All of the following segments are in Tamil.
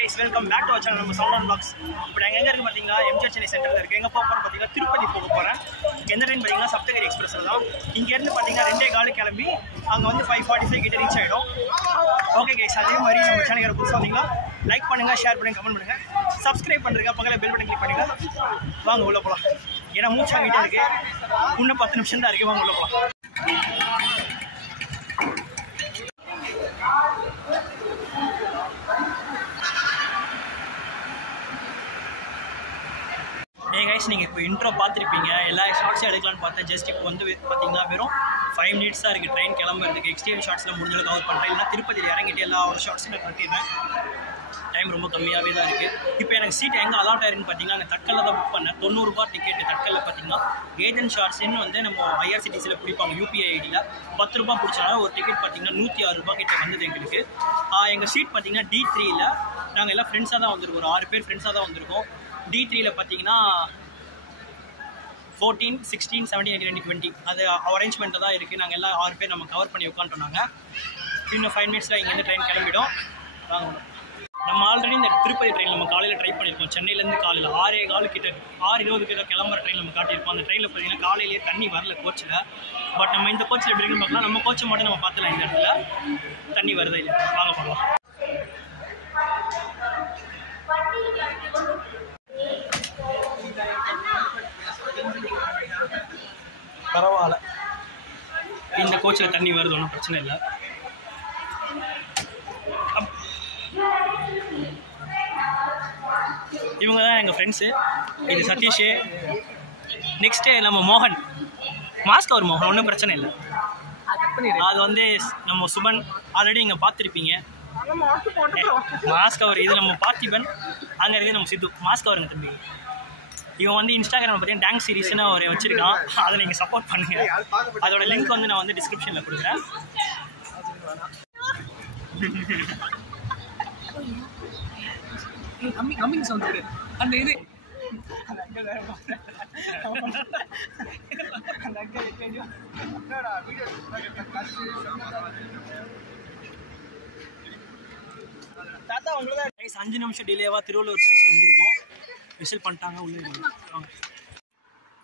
guys, welcome back to our channel. நம்ம சவுண்ட் vlogs. இப்போ நாங்க எங்க இருக்கு பாத்தீங்கன்னா எம்ஜிஆர் சென்னை சென்டர்ல இருக்கு. எங்க போக போறோம் பாத்தீங்கன்னா திருப்பதி போக போறேன். எந்த ட்ரெயின் பாத்தீங்கன்னா சப்தகிரி எக்ஸ்பிரஸ்ல தான். இங்க இருந்து பாத்தீங்கன்னா 2:15 கிளம்பி அங்க வந்து 5:45 கிட்ட ரீச் ஆயிடும். ஓகே गाइस, அதே மாதிரி நம்ம சேனலுக்கு புதுசா வந்தீங்கன்னா லைக் பண்ணுங்க, ஷேர் பண்ணுங்க, கமெண்ட் பண்ணுங்க, சப்ஸ்கிரைப் பண்ணுங்க, பக்கத்துல பெல் பட்டன் கிளிக் பண்ணுங்க. வாங்க உள்ள போலாம். ஏன்னா மூச்சாங்கிட்டே இருக்கு. இன்னும் 10 நிமிஷம் தான் இருக்கு. வாங்க உள்ள போலாம். Hey guys, நீங்கள் இப்போ இன்ட்ரோ பார்த்துருப்பீங்க. எல்லா ஷார்ட்ஸும் எடுக்கலான்னு பார்த்தேன். ஜஸ்ட் இப்போ வந்து பார்த்தீங்கன்னா வெறும் 5 minutes தான் இருக்குது ட்ரெயின் கிளம்புறதுக்கு. எக்ஸ்டீரியர் ஷார்ட்ஸில் முடிஞ்சளவு கவர் பண்ணுறேன். இல்லைனா திருப்பதியில் இறங்கிட்டு எல்லா ஒரு ஷார்ட்ஸும் நான் கட்டிடுறேன். டைம் ரொம்ப கம்மியாகவே தான் இருக்குது. இப்போ எனக்கு சீட் எங்கே அலாட் ஆயிருக்குன்னு பார்த்தீங்கன்னா அந்த தட்கலில் தான் புக் பண்ணேன். 90 ரூபா டிக்கெட்டு. தட்கலில் பார்த்தீங்கன்னா ஏஜென்ட் ஷார்ட்ஸ்ன்னு வந்து நம்ம ஐஆர்சிடிசியில் பிடிப்பாங்க. யூபிஐ ஐடியில் 10 ரூபா பிடிச்சாலும் ஒரு டிக்கெட் பார்த்தீங்கன்னா 106 ரூபா கிட்ட வந்தது எங்களுக்கு. எங்கள் சீட் பார்த்தீங்கன்னா D3யில். நாங்கள் எல்லாம் ஃப்ரெண்ட்ஸாக தான் வந்திருக்கோம். ஒரு 6 பேர் ஃப்ரெண்ட்ஸாக தான் வந்திருக்கோம். D3யில் பார்த்தீங்கன்னா 14, 16, 17, 18, 20 அது அரேஞ்ச்மெண்ட்டாக தான் இருக்குது. நாங்கள் எல்லாம் 6 பேர் நம்ம கவர் பண்ணி உட்காந்துட்டோம். இன்னும் 5 minutesல இங்கேருந்து ட்ரெயின் கிளம்பிடும். வாங்க. நம்ம ஆல்ரெடி இந்த திருப்பதி ட்ரெயின் நம்ம காலையில் ட்ரை பண்ணியிருக்கோம். சென்னையிலேருந்து காலையில் 6:15 கிட்ட 6:20 கிட்ட கிளம்புற ட்ரெயின் நம்ம காட்டியிருப்போம். அந்த ட்ரெயினில் பார்த்தீங்கன்னா காலையிலேயே தண்ணி வரல கோச்சில். பட் நம்ம இந்த கோச்சில் எப்படி இருக்குன்னு பார்க்கலாம். நம்ம கோச்சை மட்டும் நம்ம பார்த்துலாம். இந்த இடத்துல தண்ணி வருதா இல்லை வாங்க பார்க்கலாம். பரவாயில்ல, இந்த கோச்சில் தண்ணி வருது, ஒன்றும் பிரச்சனை இல்லை. இவங்க தான் எங்கள் ஃப்ரெண்ட்ஸு. இது சதீஷ். நெக்ஸ்ட்டு நம்ம மோகன். மாஸ்க் அவர் மோகன், ஒன்றும் பிரச்சனை இல்லை. அது வந்து நம்ம சுபன். ஆல்ரெடி இங்கே பார்த்துருப்பீங்க. மாஸ்க் அவர். இது நம்ம பார்த்திபன். அங்கே இருக்குது நம்ம சித்து. மாஸ்க் அவருங்க தம்பி. இவன் வந்து இன்ஸ்டாகிராமில் பார்த்தீங்கன்னா டேங்க் சீரீஸ்னு அவர் வச்சுருக்கான். அதை நீங்கள் சப்போர்ட் பண்ணுங்கள். அதோட லிங்க் வந்து நான் வந்து டிஸ்கிரிப்ஷனில் கொடுக்குறேன். அந்த இது தாத்தா உங்களுக்கு 5 நிமிஷம் டிலேவாக திருவள்ளூர் ஸ்டேஷன் வந்திருக்கோம். விசில் பண்ணிட்டாங்க. உள்ளே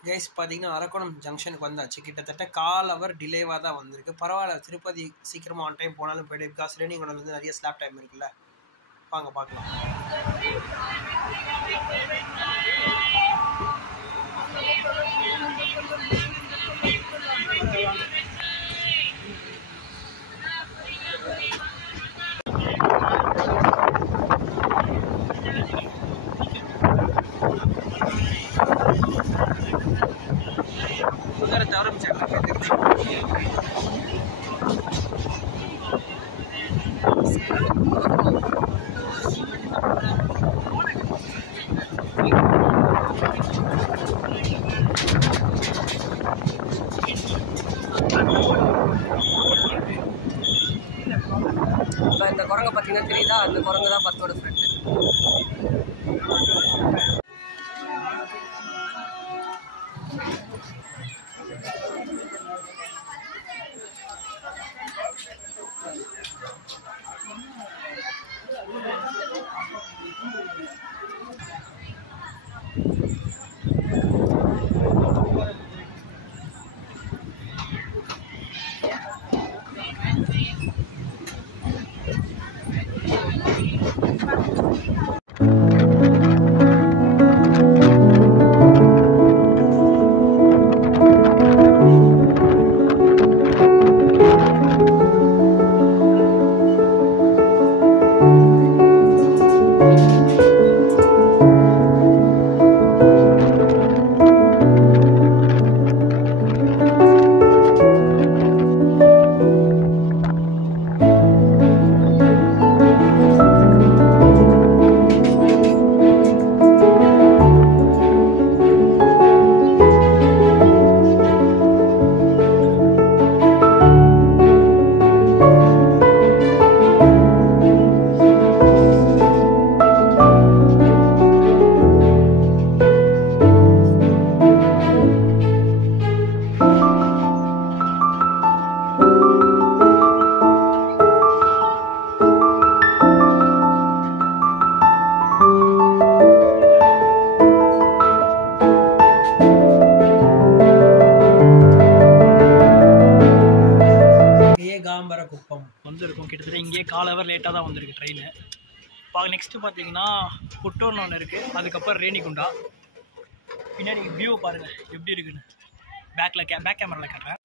கைஸ் பார்த்தீங்கன்னா அரக்கோணம் ஜங்ஷனுக்கு வந்தாச்சு. கிட்டத்தட்ட 1/4 hour டிலேவாக தான் வந்திருக்கு. பரவாயில்ல, திருப்பதி சீக்கிரமாக ஆன் டைம் போனாலும் போய்ட்டு. பிகாஸ் ரெனிகுண்டா வந்து நிறைய ஸ்லாப் டைம் இருக்குல்ல. வாங்க பார்க்கலாம். இந்த குரங்க பார்த்தீங்கன்னா தெரியுதா? அந்த குரங்கு தான் பத்தோட ஃப்ரெண்டு. 1/4 hour லேட்டாக தான் வந்திருக்கு ட்ரெயின். நெக்ஸ்ட்டு பார்த்தீங்கன்னா புட்டூர்னு ஒன்று இருக்குது, அதுக்கப்புறம் ரேணிகுண்டா. பின்னாடி வியூ பாருங்கள் எப்படி இருக்குன்னு, பேக் கேமராவில் காட்டுறேன்.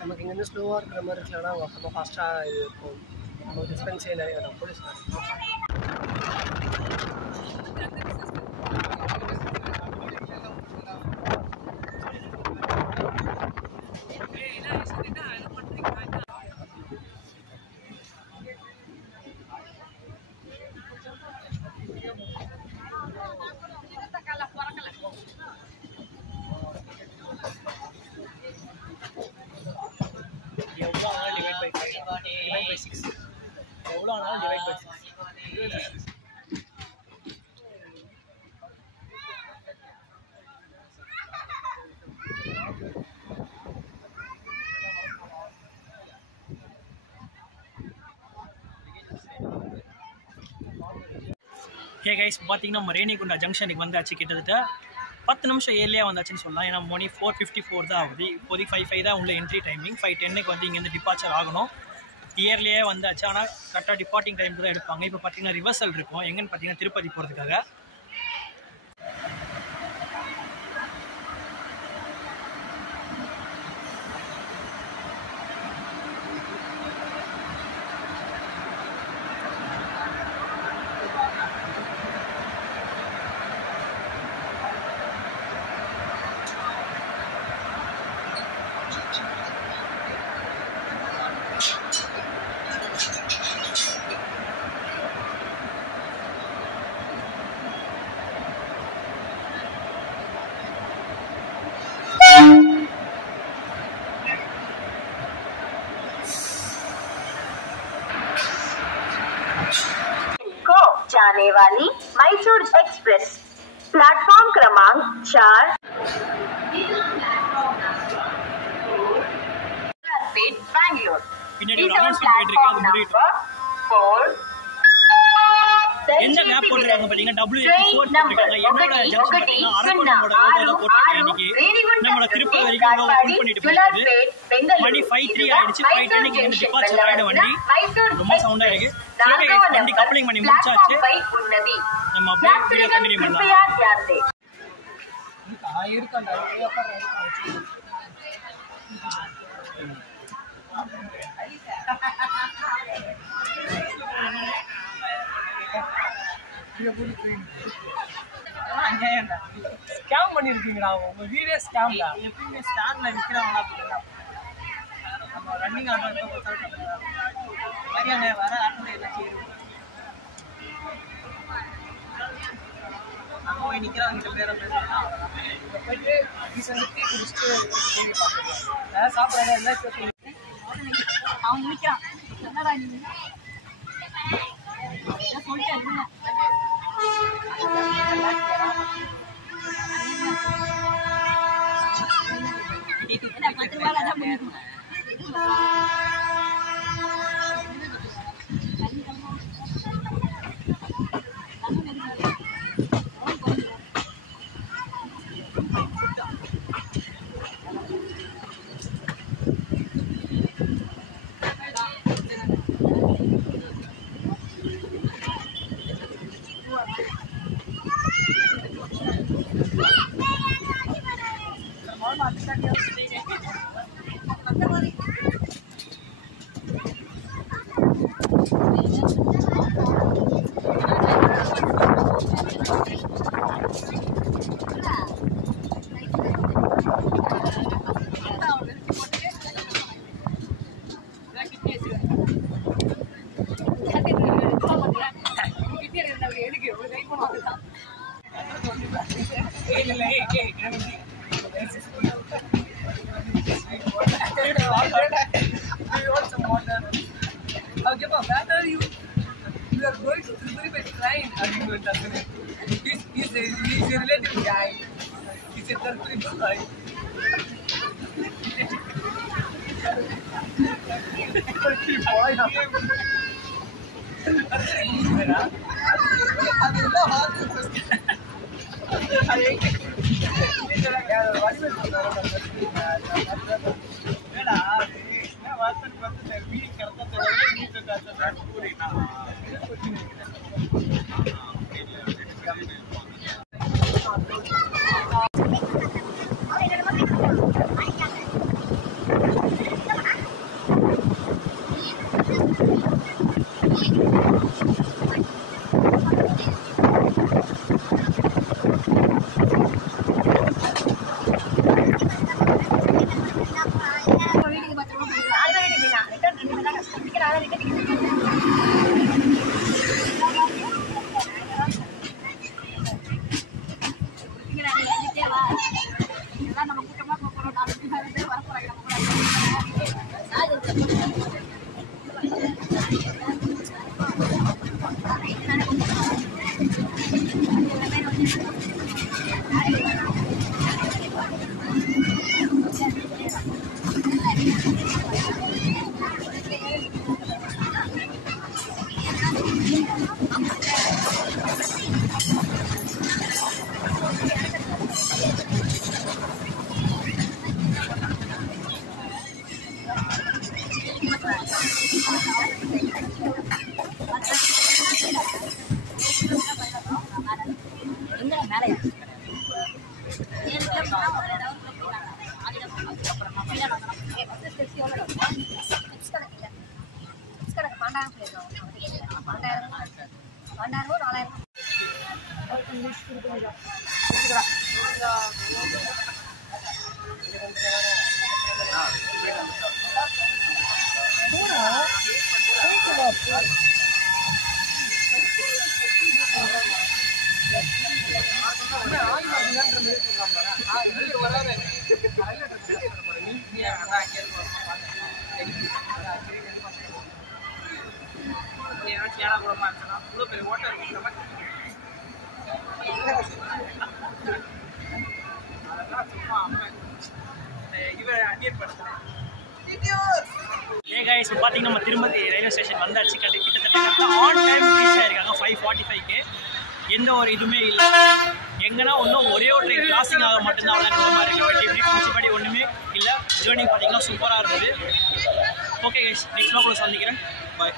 நமக்கு இங்கேருந்து ஸ்லோவாக இருக்கிற மாதிரி இருக்கலன்னா ரொம்ப ஃபாஸ்ட்டாக இது இருக்கும். நம்ம டிஸ்பென்ஸே நிறைய போலீஸ் ஹே கைஸ், பார்த்தீங்கன்னா நம்ம ரேணிகுண்டா ஜங்ஷனுக்கு வந்தாச்சு. கிட்டத்தட்ட 10 நிமிஷம் ஏர்லியாக வந்தாச்சுன்னு சொல்லலாம். ஏன்னா மணி 4:54 தான் ஆகுது. இப்போதைக்கு 5:05 தான் உள்ள என்ட்ரி டைமிங். 5:10 வந்து இங்கேருந்து டிபார்ச்சர் ஆகணும். இயர்லியே வந்தாச்சு, ஆனால் கரெக்டாக டிபார்ட்டிங் டைமுக்கு தான் எடுப்பாங்க. இப்போ பார்த்தீங்கன்னா ரிவர்சல் இருக்கும். எங்கன்னு பார்த்தீங்கன்னா திருப்பதி போகிறதுக்காக. जाने वाली मैसूर एक्सप्रेस प्लेटफॉर्म क्रमांक 4 बैंगलोर என்ன மேப் போட்டுருக்காங்க பாத்தீங்கன்னா WF4 போட்டுருக்காங்க. என்னோட ஜங்ஷன் பாத்தீங்கன்னா அரக்கோணமோட லோகோ போட்டுருக்காங்க. இன்னைக்கு நம்ம திருப்பதி வரைக்கும் லோகோ பிரிண்ட் பண்ணிட்டு போயிருக்கு. மணி 5:03 ஆயிடுச்சு. 5:10 இங்க டிபார்ச்சர் ஆயிட வண்டி. ரொம்ப சவுண்டா இருக்கு. வண்டி கப்ளிங் பண்ணி முடிச்சாச்சு. நம்ம அப்படியே வீடியோ கண்டினியூ பண்ணலாம். ஸ்கேம் பண்ணிருக்கீங்களா? உங்க வீடியோ ஸ்கேம் தான். எப்பவுமே ஸ்டாண்ட்ல நிக்கிறவங்களா நம்ம ரன்னிங் ஆட்டோ மரியாதை வர ஆட்டோ எல்லாம் செய்யணும். நம்ம போய் நிக்கிறவங்க சில பேரை பேசுறோம்னா போயிட்டு டீசன்ட்டு குடிச்சிட்டு டிவி பார்த்துக்கலாம். சாப்பிட்றாங்க எல்லாம் அவன் நிற்கிறான். என்னடா நீ சொல்லிட்டு Okay, but where are you? You are going to Tirupati by train. He's a relative guy. He's a Tirupati guy. Hey guys, இப்போ பாத்தீங்கன்னா நம்ம திருமதி ரயில்வே ஸ்டேஷன் வந்தாச்சு. கிட்டத்தட்ட ஆன் டைம் ரீச் ஆயிருக்காங்க 5:45க்கு. எந்த ஒரு இதுவுமே இல்லை. எங்கன்னா இன்னும் ஒரே ஒரு ட்ரெயின் கிராசிங் ஆக மட்டும்தான் அவ்வளோ மாதிரி இருக்கு. மிச்சபடி ஒன்றுமே இல்லை. ஜேர்னி பார்த்தீங்கன்னா சூப்பராக இருந்தது. ஓகே கைஸ், நெக்ஸ்ட் வ்ளாக்ல சந்திக்கிறேன். பாய்.